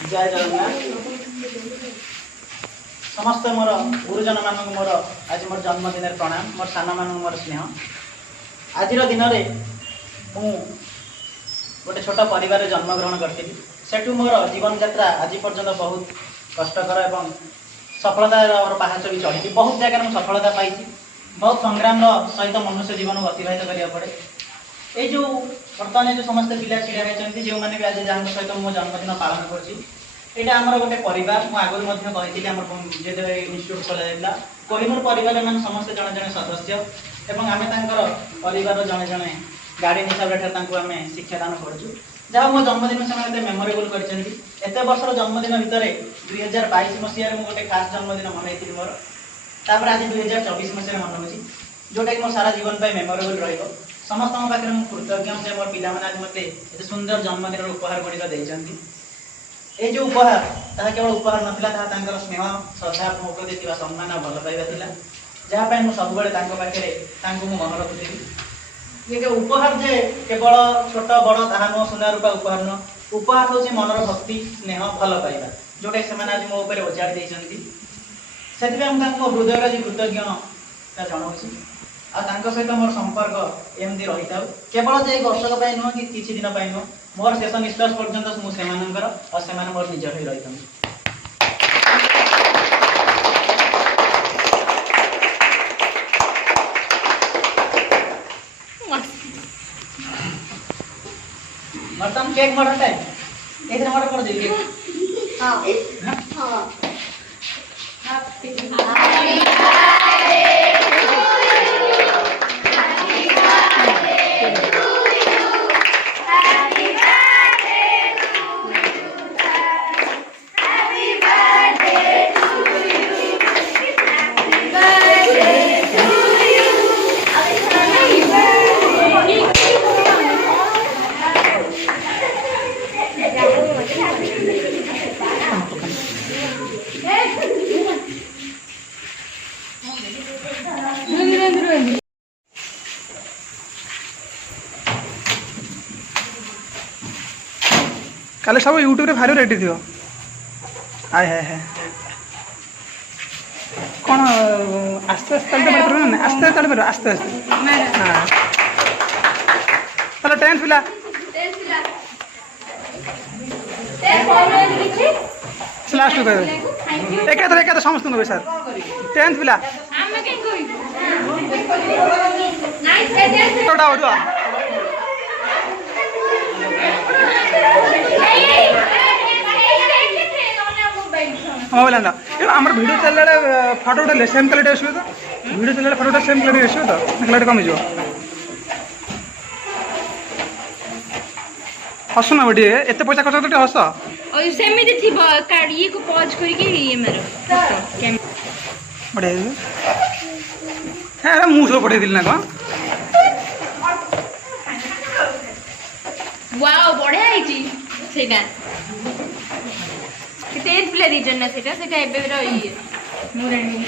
जय जगन्नाथ समस्त मोर गुरुजन मान मोर आज मोर जन्मदिन प्रणाम मोर सान मान मोर स्नेह आज दिन में गोटे छोट परिवार जन्मग्रहण करी सेठू मोर जीवन यात्रा आज पर्यंत बहुत कष्टकर एवं सफलतार पहाच भी चढ़ी बहुत जगह मैं सफलता पाई बहुत संग्राम सहित मनुष्य जीवन को अतिबाहित करा पड़े ये जो बर्तमान जो समस्त पिला छिड़ा होती जो मैंने भी आज जहाँ सहित मो जन्मदिन पालन करा आमर गोटे परिवार मुझे आगुरी कही जो इन्यूट खोल कोहिनूर परिवार मैंने समस्त जड़े जड़े सदस्य एवं आम परिवार जड़े जड़े गार्डियन हिसाब से आम शिक्षादान करूँ जहाँ मो जन्मदिन से मेमोरेबल करते वर्षर जन्मदिन भितर 2022 मसीह गोटे खास जन्मदिन मनई मोर तापर आज 2024 मसीह मनाऊँगी जोटा कि मोर सारा जीवन पर मेमोरेबल रहा समस्त पाखे मुझे कृतज्ञ से मोर पिला आज मत सुंदर जन्मदिन उपहार गुड़िक देती ये जो उपहार ताहा केवल उपहार नाता स्नेह श्रद्धा मो प्रति सम्मान भल पाइबा जहाँपाई मुझे सब पाखे मन रखुदी ये उपहार जे केवल छोट बड़ ताहा नुह सुना रूपा उपहार नुह उपहार हूँ मनर भक्ति स्नेह भल पाइबा जोटा से आज मो ओजाड़ देती से मो हृदय आज कृतज्ञता जनाऊँ आ सहित मोर संपर्क एमती रही था केवल जे वर्षक नुह कि किसी दिन नुह मोर शेष निश्वास पर्यंत मुझे और से मोर निज ही रही था बर्तमान केक मर्डर टाइम एक मर्डर कर दे केक हां हां काले सब यूट्यूब रे भारी रेडी थी आए है कौन आस्ते आस्ते चलते पार ना आस्ते चल पार आस्ते आस्ते हाँ चलो 10th पिला लास्ट को एक समस्त कहे सर 10th पिला मोबाइल आम भिडियो चलने फटो उठे सेम क्वालिटी आसो तो भिडियो चलने फटो सेम क्वालिटी आसो तो क्वालिटी कम हसुना बेटे एत पैसा खर्च तो हस सेमिति थिबो कार्ड ये को पॉज करके ये मेरो बढ़िया है मु सब पठे दिल ना कौन वाओ बढ़िया आइची सेटा टेंथ प्ले दीजन ना सेटा सेटा एबे रही मुरानी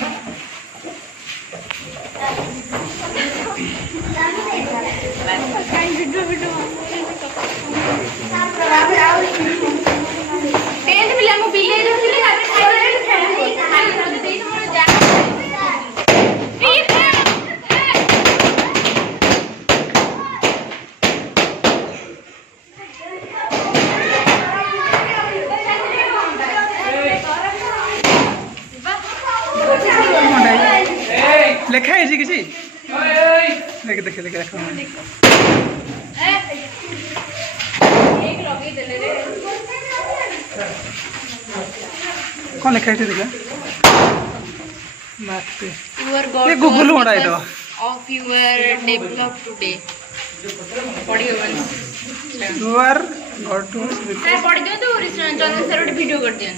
टेंथ प्ले मु बिले रखले आबे खाइ दे मोर जा लेखा है किसी देख देख देख देख कौन लिखा है देखा ये गूगल मोड़ा है तो of your develop today पढ़ियो once you are got to sir पढ़ दियो तो चंदन सर एक वीडियो कर दियो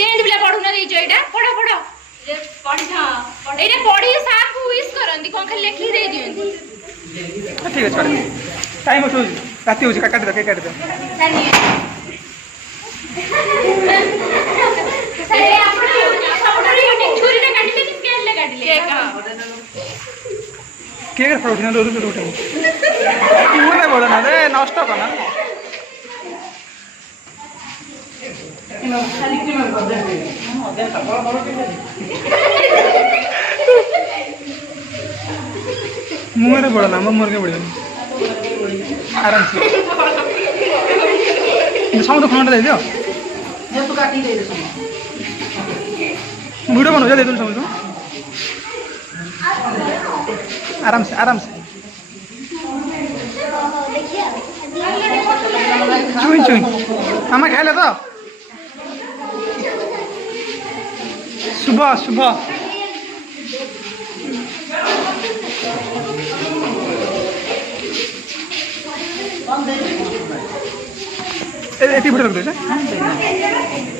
10th पिला पढ़ु ना देजो एटा पढ़ो पढ़ो पढ़ जा एटा पढ़ी साथ को विश करंदी कोन खाली लिखि दे दियंती ठीक है छोड़ टाइम हो राती हो काट दे काट दे ए आपण सबडर यूनिक छुरी रे काटले कि स्केल ले काटले के का के फोटो ना रोज रोटे तू ना बोल ना रे नष्ट करना मुहरे बड़ा ना मुहर के बड़ी आराम से समझ खाना दे दियो तू काटी दे वीडियो बनाओ दे दो समझ आराम से चुई चुई मामा खाइले तो सुबह सुबह एटी भिडियो रख दो